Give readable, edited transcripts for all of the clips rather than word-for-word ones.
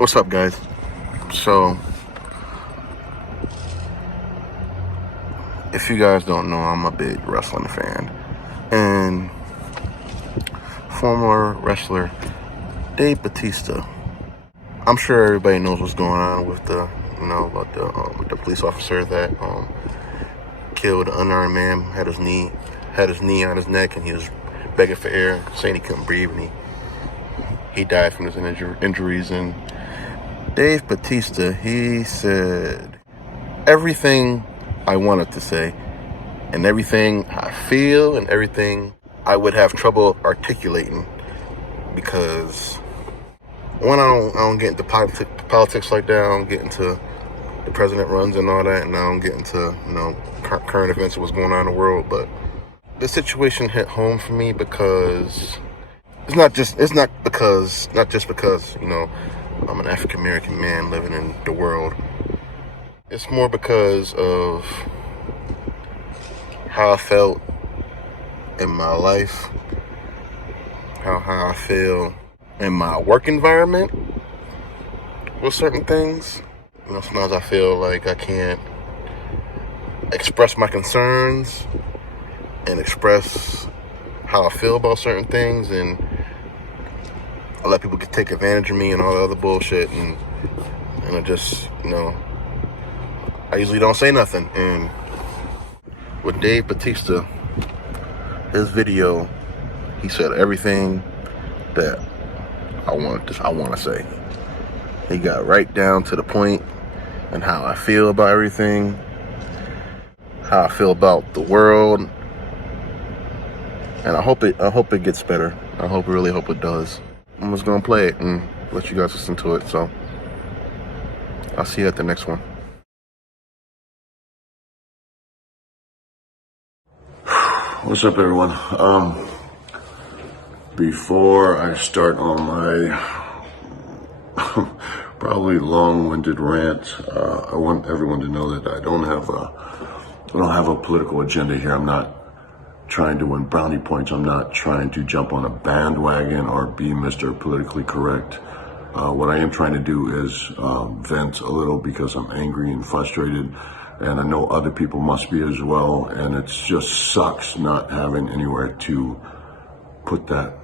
What's up, guys? So, if you guys don't know, I'm a big wrestling fan. And former wrestler Dave Bautista. I'm sure everybody knows what's going on with about the police officer that killed an unarmed man, had his knee on his neck, and he was begging for air, saying he couldn't breathe, and he died from his injuries. And Dave Bautista, he said everything I wanted to say, and everything I feel, and everything I would have trouble articulating, because when I don't get into politics like that. I don't get into the president runs and all that, and I don't get into current events of what's going on in the world. But this situation hit home for me because not just because I'm an African American man living in the world. It's more because of how I felt in my life, how I feel in my work environment with certain things. Sometimes I feel like I can't express my concerns and express how I feel about certain things, and I let people take advantage of me and all the other bullshit, and I just, I usually don't say nothing. And with Dave Bautista, his video, he said everything that I want to say. He got right down to the point and how I feel about everything, how I feel about the world, and I hope it gets better. Really hope it does. I'm just gonna play it and let you guys listen to it. So I'll see you at the next one. What's up, everyone? Before I start on my probably long-winded rant, I want everyone to know that I don't have a political agenda here. I'm not trying to win brownie points. I'm not trying to jump on a bandwagon or be Mr. Politically Correct. What I am trying to do is vent a little, because I'm angry and frustrated, and I know other people must be as well, and it just sucks not having anywhere to put that.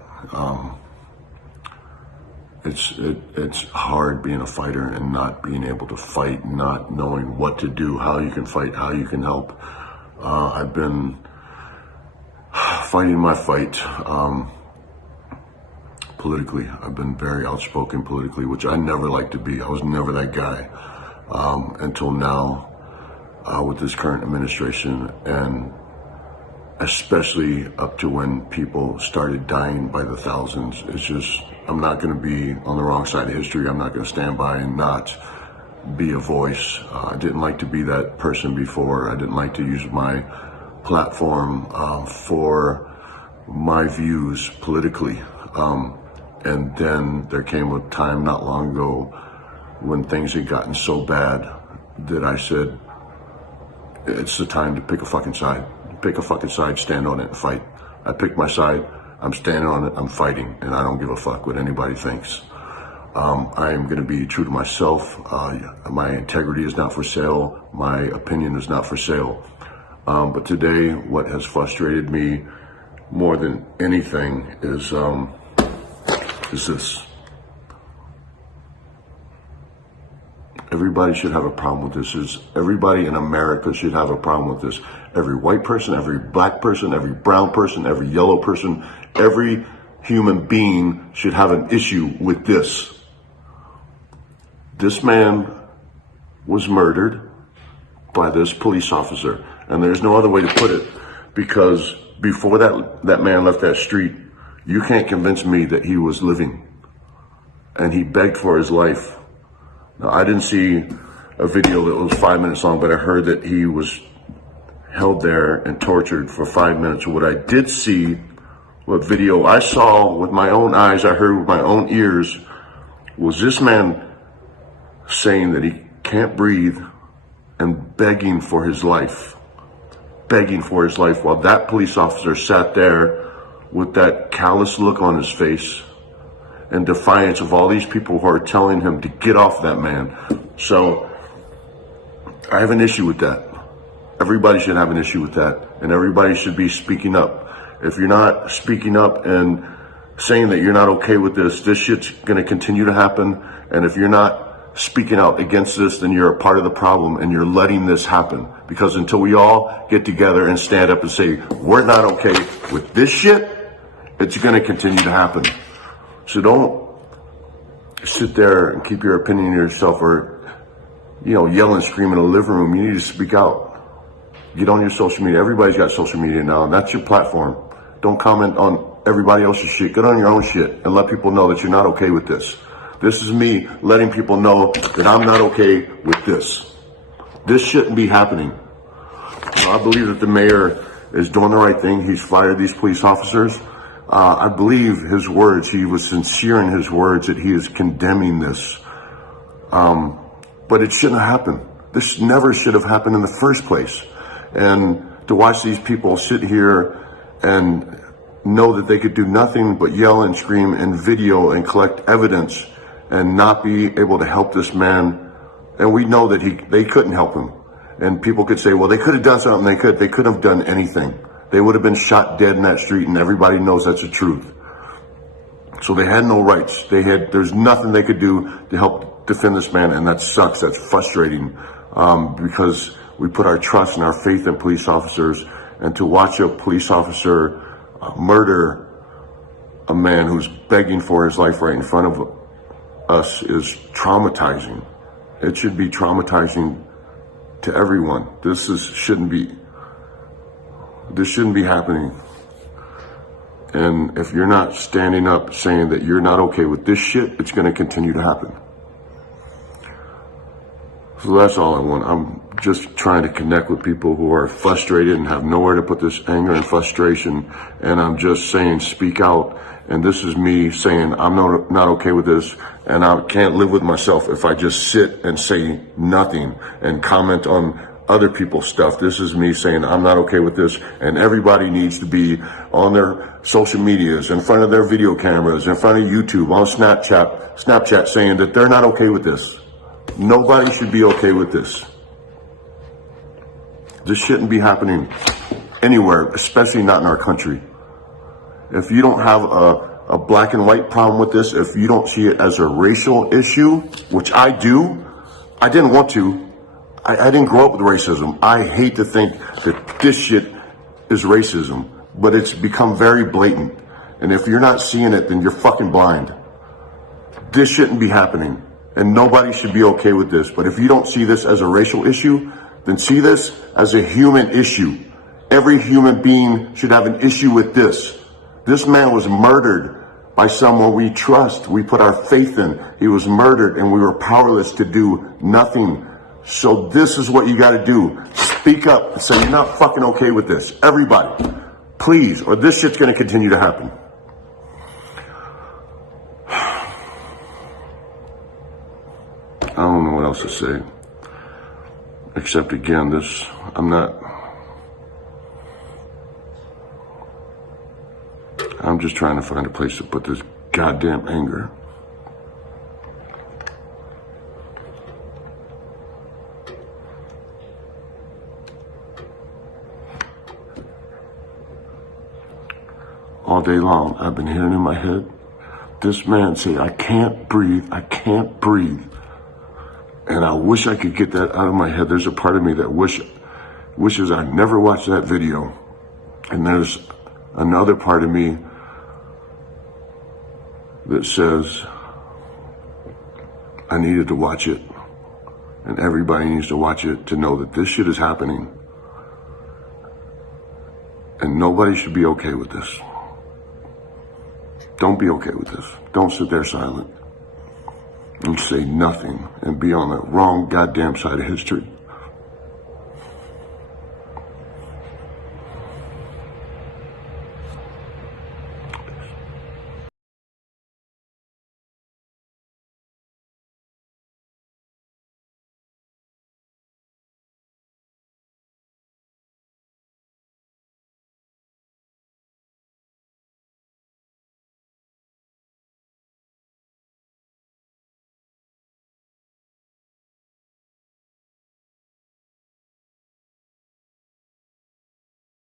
It's hard being a fighter and not being able to fight, not knowing what to do, how you can fight, how you can help. I've been fighting my fight politically. I've been very outspoken politically, which I never liked to be. I was never that guy until now with this current administration, and especially up to when people started dying by the thousands. It's just, I'm not going to be on the wrong side of history. I'm not going to stand by and not be a voice. I didn't like to be that person before. I didn't like to use my platform for my views politically. And then there came a time not long ago when things had gotten so bad that I said, it's the time to pick a fucking side. Pick a fucking side, stand on it and fight. I picked my side, I'm standing on it, I'm fighting, and I don't give a fuck what anybody thinks. I am going to be true to myself. My integrity is not for sale. My opinion is not for sale. But today, what has frustrated me more than anything is this. Everybody should have a problem with this. Everybody in America should have a problem with this. Every white person, every black person, every brown person, every yellow person, every human being should have an issue with this. This man was murdered by this police officer, and there's no other way to put it, because before that man left that street, you can't convince me that he was living, and he begged for his life. Now, I didn't see a video that was 5 minutes long, but I heard that he was held there and tortured for 5 minutes. What I did see, what video I saw with my own eyes, I heard with my own ears, was this man saying that he can't breathe and begging for his life. Begging for his life, while that police officer sat there with that callous look on his face in defiance of all these people who are telling him to get off that man. So I have an issue with that. Everybody should have an issue with that, and everybody should be speaking up. If you're not speaking up and saying that you're not okay with this shit's going to continue to happen. And if you're not speaking out against this, then you're a part of the problem and you're letting this happen. Because until we all get together and stand up and say, we're not okay with this shit, it's going to continue to happen. So don't sit there and keep your opinion to yourself, or, yell and scream in a living room. You need to speak out. Get on your social media. Everybody's got social media now, and that's your platform. Don't comment on everybody else's shit. Get on your own shit and let people know that you're not okay with this. This is me letting people know that I'm not okay with this. This shouldn't be happening. I believe that the mayor is doing the right thing. He's fired these police officers. I believe his words, he was sincere in his words that he is condemning this. But it shouldn't happen. This never should have happened in the first place. And to watch these people sit here and know that they could do nothing but yell and scream and video and collect evidence and not be able to help this man. And we know that they couldn't help him. And people could say, well, they could have done something. They couldn't have done anything. They would have been shot dead in that street, and everybody knows that's the truth. So they had no rights. There's nothing they could do to help defend this man, and that sucks. That's frustrating, because we put our trust and our faith in police officers, and to watch a police officer murder a man who's begging for his life right in front of us is traumatizing. It should be traumatizing to everyone. This shouldn't be happening. And if you're not standing up saying that you're not okay with this shit, it's going to continue to happen. So that's all I want. I'm just trying to connect with people who are frustrated and have nowhere to put this anger and frustration. And I'm just saying, speak out. And this is me saying, I'm not okay with this. And I can't live with myself if I just sit and say nothing and comment on other people's stuff. This is me saying, I'm not okay with this. And everybody needs to be on their social medias, in front of their video cameras, in front of YouTube, on Snapchat saying that they're not okay with this. Nobody should be okay with this. This shouldn't be happening anywhere, especially not in our country. If you don't have a black and white problem with this, if you don't see it as a racial issue, which I do, I didn't want to. I didn't grow up with racism. I hate to think that this shit is racism, but it's become very blatant. And if you're not seeing it, then you're fucking blind. This shouldn't be happening. And nobody should be okay with this. But if you don't see this as a racial issue, then see this as a human issue. Every human being should have an issue with this. This man was murdered by someone we trust, we put our faith in. He was murdered and we were powerless to do nothing. So this is what you got to do. Speak up and say you're not fucking okay with this. Everybody, please, or this shit's going to continue to happen. I don't know what else to say. Except again, I'm just trying to find a place to put this goddamn anger. All day long, I've been hearing in my head this man say, I can't breathe, I can't breathe. And I wish I could get that out of my head. There's a part of me that wishes I never watched that video. And there's another part of me that says I needed to watch it. And everybody needs to watch it to know that this shit is happening. And nobody should be okay with this. Don't be okay with this. Don't sit there silent and say nothing and be on the wrong goddamn side of history.